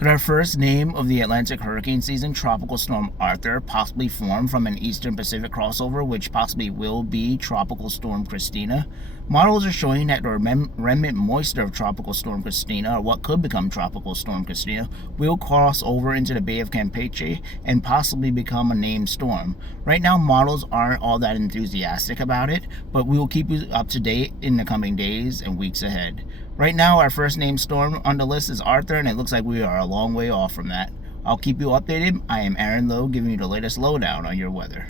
Could our first name of the Atlantic hurricane season, Tropical Storm Arthur, possibly form from an Eastern Pacific crossover, which possibly will be Tropical Storm Christina? Models are showing that the remnant moisture of Tropical Storm Christina, or what could become Tropical Storm Christina, will cross over into the Bay of Campeche and possibly become a named storm. Right now, models aren't all that enthusiastic about it, but we will keep you up to date in the coming days and weeks ahead. Right now, our first named storm on the list is Arthur, and it looks like we are a long way off from that. I'll keep you updated. I am Aaron Lowe, giving you the latest lowdown on your weather.